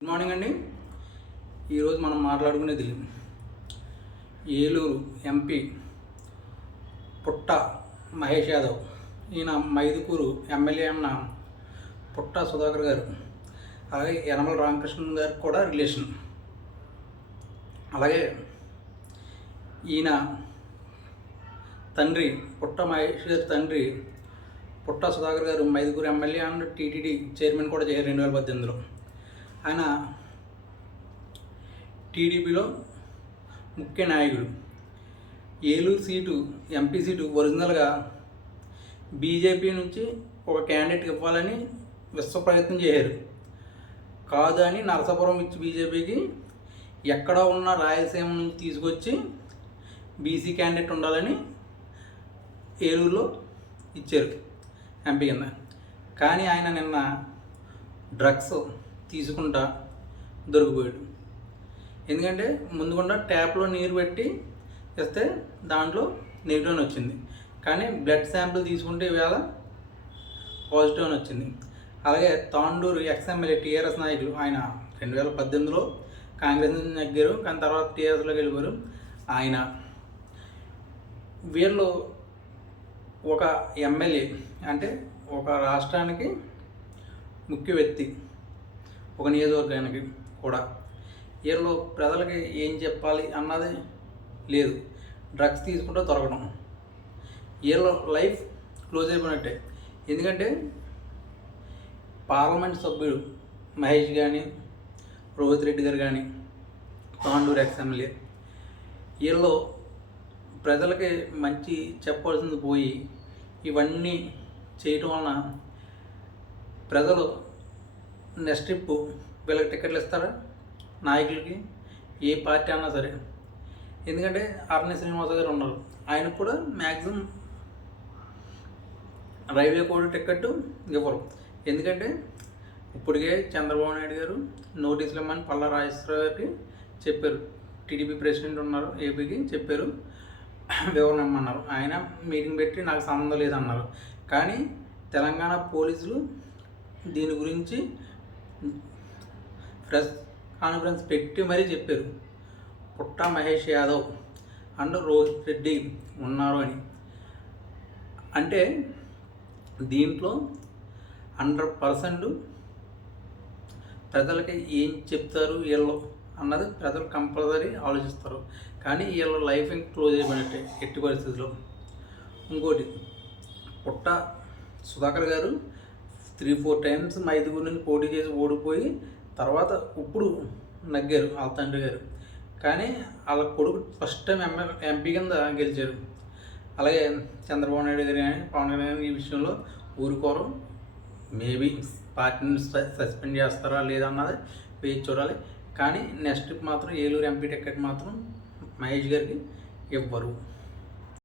Good morning అండి. ఈరోజు మనం మాట్లాడుకునేది ఏలూరు ఎంపీ పుట్ట మహేష్ యాదవ్. ఈయన మైదుకూరు ఎమ్మెల్యే అన్న పుట్ట సుధాకర్ గారు, అలాగే యనమల రామకృష్ణ గారికి కూడా రిలేషన్. అలాగే ఈయన తండ్రి పుట్ట మహేష్ గారి తండ్రి పుట్ట సుధాకర్ గారు Mydukur MLA and TTD chairman కూడా చేశారు 2018లో. ఆయన టీడీపీలో ముఖ్య నాయకుడు. ఏలూరు సీటు ఎంపీ సీటు ఒరిజినల్గా బీజేపీ నుంచి ఒక క్యాండిడేట్కి ఇవ్వాలని విశ్వ ప్రయత్నం చేశారు. కాదు అని నరసాపురం ఇచ్చి బీజేపీకి ఎక్కడ ఉన్న రాయలసీమ నుంచి తీసుకొచ్చి బీసీ క్యాండిడేట్ ఉండాలని ఏలూరులో ఇచ్చారు ఎంపీ కింద. కానీ ఆయన నిన్న డ్రగ్స్ తీసుకుంటా దొరికిపోయాడు. ఎందుకంటే ముందుకుండా ట్యాప్లో నీరు పెట్టి ఇస్తే దాంట్లో నెగిటివ్ అని వచ్చింది, కానీ బ్లడ్ శాంపిల్ తీసుకుంటే ఈవేళ పాజిటివ్ అని వచ్చింది. అలాగే తాండూరు ఎక్స్ఎమ్మెల్యే టీఆర్ఎస్ నాయకులు, ఆయన 2018లో కాంగ్రెస్ నుంచి నెగ్గారు, కానీ తర్వాత టీఆర్ఎస్లోకి వెళ్ళిపోయారు. ఆయన వీళ్ళు ఒక ఎమ్మెల్యే అంటే ఒక రాష్ట్రానికి ముఖ్య వ్యక్తి, ఒక నియోజకవర్గానికి కూడా. వీళ్ళు ప్రజలకి ఏం చెప్పాలి అన్నది లేదు, డ్రగ్స్ తీసుకుంటే దొరకడం. వీళ్ళ లైఫ్ క్లోజ్ అయిపోయినట్టే. ఎందుకంటే పార్లమెంట్ సభ్యుడు మహేష్ కానీ, రోహిత్ రెడ్డి గారు కానీ, తాండూరు ఎక్స్ఎమ్మెల్యే, వీళ్ళు ప్రజలకి మంచి చెప్పాల్సింది పోయి ఇవన్నీ చేయటం వలన ప్రజలు నెక్స్ట్ ట్రిప్ వీళ్ళకి టికెట్లు ఇస్తారా నాయకులకి, ఏ పార్టీ అన్నా సరే. ఎందుకంటే ఆర్ఎన్ శ్రీనివాస గారు ఉన్నారు, ఆయనకు కూడా మ్యాక్సిమం రైల్వే కూడా టికెట్ ఇవ్వరు. ఎందుకంటే ఇప్పటికే చంద్రబాబు నాయుడు గారు నోటీసులు ఇమ్మని పల్లా రాజేశ్వరరావు గారికి చెప్పారు. టీడీపీ ప్రెసిడెంట్ ఉన్నారు ఏపీకి, చెప్పారు, వివరణ ఇమ్మన్నారు. ఆయన మీటింగ్ పెట్టి నాకు సంబంధం లేదన్నారు. కానీ తెలంగాణ పోలీసులు దీని గురించి ప్రెస్ కాన్ఫరెన్స్ పెట్టి మరీ చెప్పారు, పుట్ట మహేష్ యాదవ్ అండ్ రోహిత్ రెడ్డి ఉన్నారు అని. అంటే దీంట్లో 100% ప్రజలకి ఏం చెప్తారు వీళ్ళు అన్నది ప్రజలు కంపల్సరీ ఆలోచిస్తారు. కానీ వీళ్ళ లైఫ్ క్లోజ్ అయిపోయినట్టే ఎట్టి పరిస్థితుల్లో. ఇంకోటి, పుట్ట సుధాకర్ గారు 3-4 టైమ్స్ మైదుగురు నుంచి పోటీ చేసి ఓడిపోయి తర్వాత ఇప్పుడు నగ్గారు వాళ్ళ తండ్రి గారు. కానీ వాళ్ళ కొడుకు ఫస్ట్ టైం ఎంపీ కింద గెలిచారు. అలాగే చంద్రబాబు నాయుడు గారు కానీ, పవన్ కళ్యాణ్ గారు ఈ విషయంలో ఊరుకోరు. మేబీ పార్టీని సస్పెండ్ చేస్తారా లేదా అన్నది వేచి చూడాలి. కానీ నెక్స్ట్ మాత్రం ఏలూరు ఎంపీ టికెట్ మాత్రం మహేష్ గారికి ఇవ్వరు.